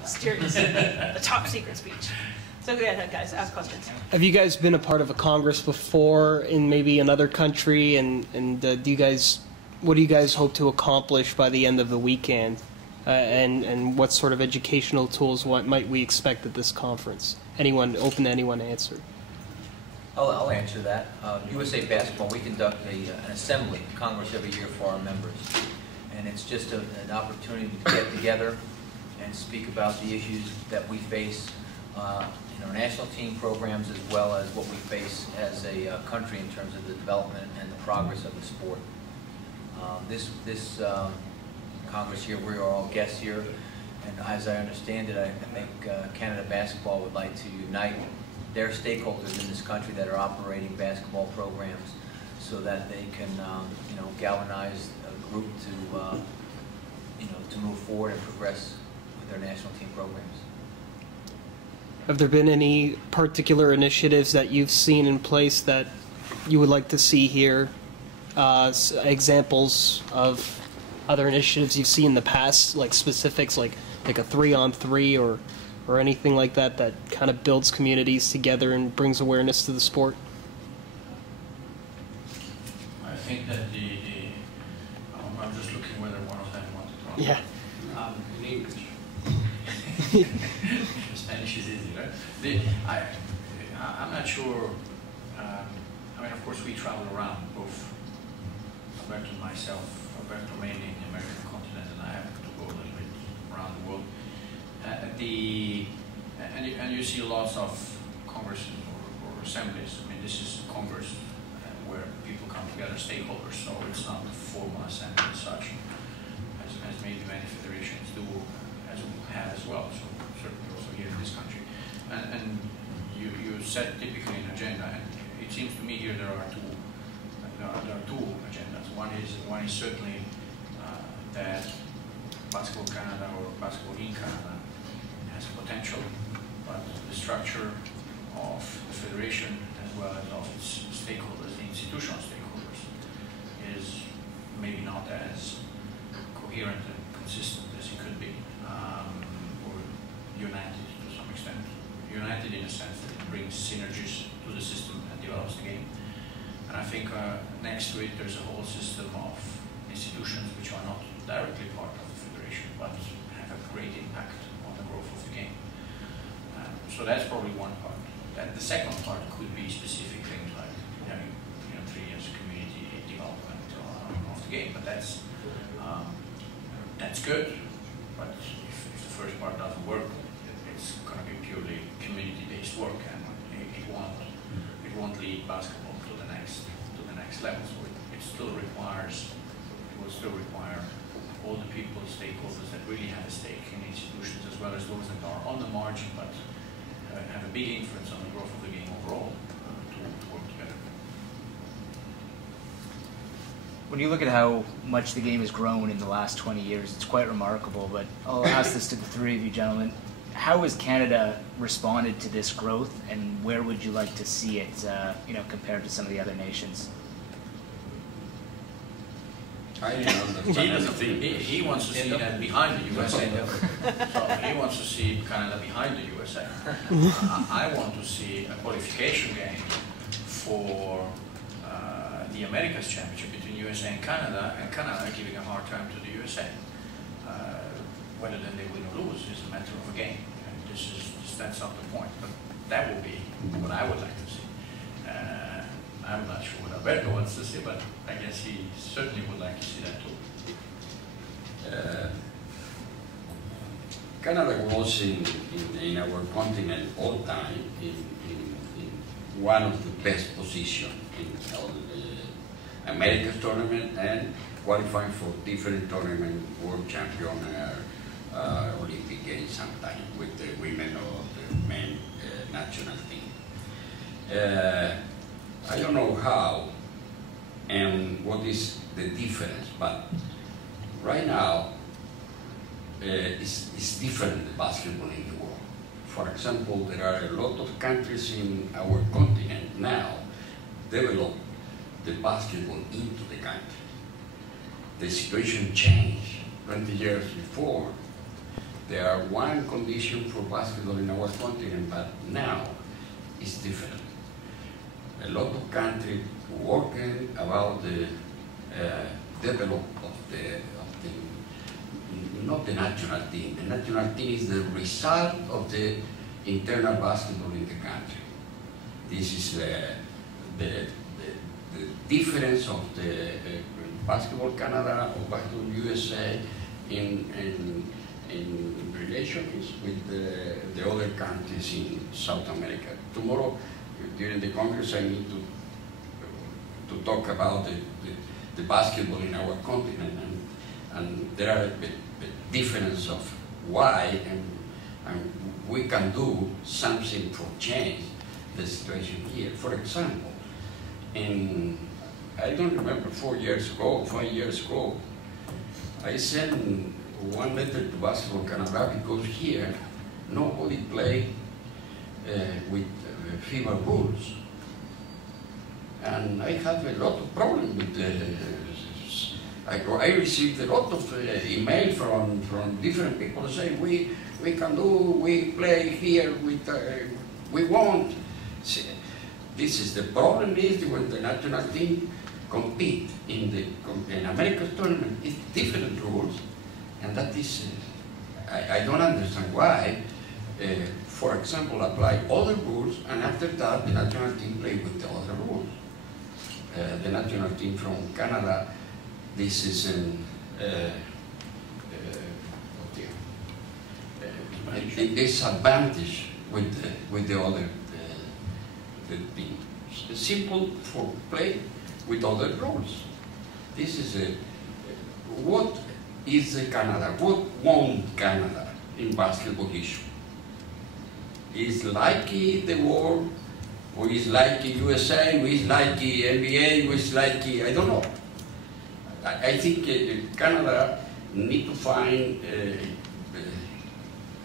mysterious, the top secret speech. So yeah, guys, ask questions. Have you guys been a part of a Congress before in maybe another country, and what do you guys hope to accomplish by the end of the weekend, and what sort of educational tools might we expect at this conference? Anyone, open to anyone to answer. I'll answer that. USA Basketball, we conduct an assembly, Congress every year for our members, and it's just an opportunity to get together and speak about the issues that we face in our national team programs, as well as what we face as a country in terms of the development and the progress of the sport. This Congress here, we are all guests here, and as I understand it, I think Canada Basketball would like to unite their stakeholders in this country that are operating basketball programs, so that they can, galvanize a group to move forward and progress with their national team programs. Have there been any particular initiatives that you've seen in place that you would like to see here? Examples of other initiatives you've seen in the past, like specifics, like a 3-on-3 or anything like that kind of builds communities together and brings awareness to the sport? I think that I'm just looking whether one of them wanted to answer. Yeah. In English. Spanish is easy, right? I'm not sure. I mean, of course, we travel around, both Alberto and myself. Alberto mainly in the American continent, and I happen to go a little bit around the world. And you see lots of congresses or assemblies. I mean, this is a congress where people come together, stakeholders, so it's not a formal assembly as such, as maybe many federations do, as we have as well, so certainly also here in this country. And you set typically an agenda, and it seems to me here there are two agendas. One is certainly that Basketball Canada or Basketball in Canada has potential, but the structure of the federation, as well as of its stakeholders, the institutional stakeholders, is maybe not as coherent and consistent as it could be, or united to some extent. United in a sense that it brings synergies to the system and develops the game. And I think next to it there's a whole system of institutions which are not directly part of the federation, but have a great impact on the growth of the game. So that's probably one part. And the second part could be specific things like having 3 years community development of the game. But that's good. But if the first part doesn't work, it's going to be purely community-based work, and it won't lead basketball to the next level. So it will still require all the people, stakeholders that really have a stake in institutions, as well as those that are on the margin but have a big influence on the growth of the game overall, to work together. When you look at how much the game has grown in the last 20 years, it's quite remarkable. But I'll ask this to the three of you gentlemen. How has Canada responded to this growth, and where would you like to see it, compared to some of the other nations? He wants to see that behind the USA. So he wants to see Canada behind the USA. I want to see a qualification game for the Americas Championship between USA and Canada giving a hard time to the USA. Whether then they win or lose is a matter of a game. And that's not the point. But that will be what I would like to see. I'm not sure what Alberto wants to see, but I guess he certainly would like to see that too. Canada was in our continent all the time in one of the best positions in the America's tournament and qualifying for different tournament, world champion, Olympic Games sometime with the women or the men national team. I don't know how and what is the difference, but right now it's different, the basketball in the world. For example, there are a lot of countries in our continent now develop the basketball into the country. The situation changed 20 years before. there are one condition for basketball in our continent, but now it's different. A lot of countries working about the development of the not the national team. The national team is the result of the internal basketball in the country. This is the difference of the basketball Canada or basketball USA in relations with the other countries in South America. Tomorrow, during the Congress, I need to talk about the basketball in our continent, and there are the difference of why, and we can do something for change the situation here. For example, I don't remember 4 years ago, 5 years ago, I sent one letter to Basketball Canada because here nobody play with FIBA rules. And I have a lot of problems with I received a lot of email from different people saying we play here with, we won't. See, this is the problem is when the national team compete in America's tournament, it's different rules, and that is, I don't understand why, for example, apply other rules, and after that the national team play with the other rules. The national team from Canada, this is an disadvantage with the other team. It's simple for play with other rules. This is what is Canada? What won Canada in basketball issue? Is like the world, or is like USA, or is like NBA, or is like I don't know. I think Canada need to find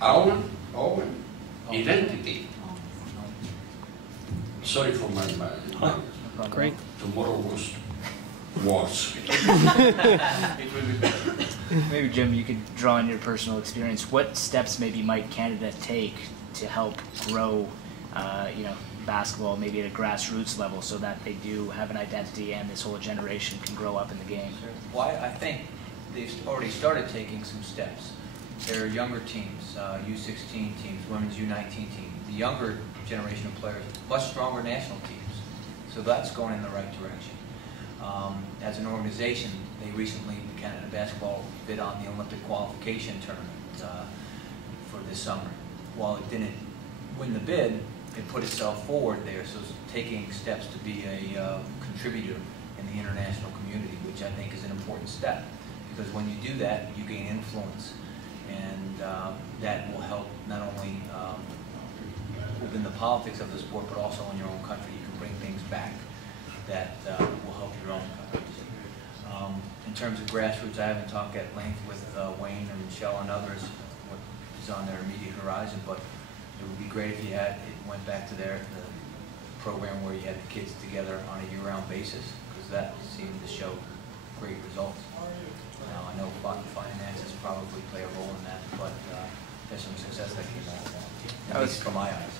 our identity. Sorry for my Great. tomorrow was worse. It will be better. Maybe Jim, you could draw on your personal experience. What steps maybe might Canada take to help grow, basketball maybe at a grassroots level, so that they do have an identity and this whole generation can grow up in the game? Well, I think they've already started taking some steps. There are younger teams, U16 teams, women's U19 teams, the younger generation of players, much stronger national teams. So that's going in the right direction. As an organization, they recently, Canada Basketball, bid on the Olympic qualification tournament for this summer. While it didn't win the bid, it put itself forward there, so it's taking steps to be a contributor in the international community, which I think is an important step, because when you do that, you gain influence, and that will help not only within the politics of the sport, but also in your own country. You can bring things back that will help your own countries. In terms of grassroots, I haven't talked at length with Wayne or Michelle and others what is on their immediate horizon, but it would be great if you went back to the program where you had the kids together on a year-round basis, because that seemed to show great results. Now, I know finances probably play a role in that, but there's some success that came out of that, at least from my eyes.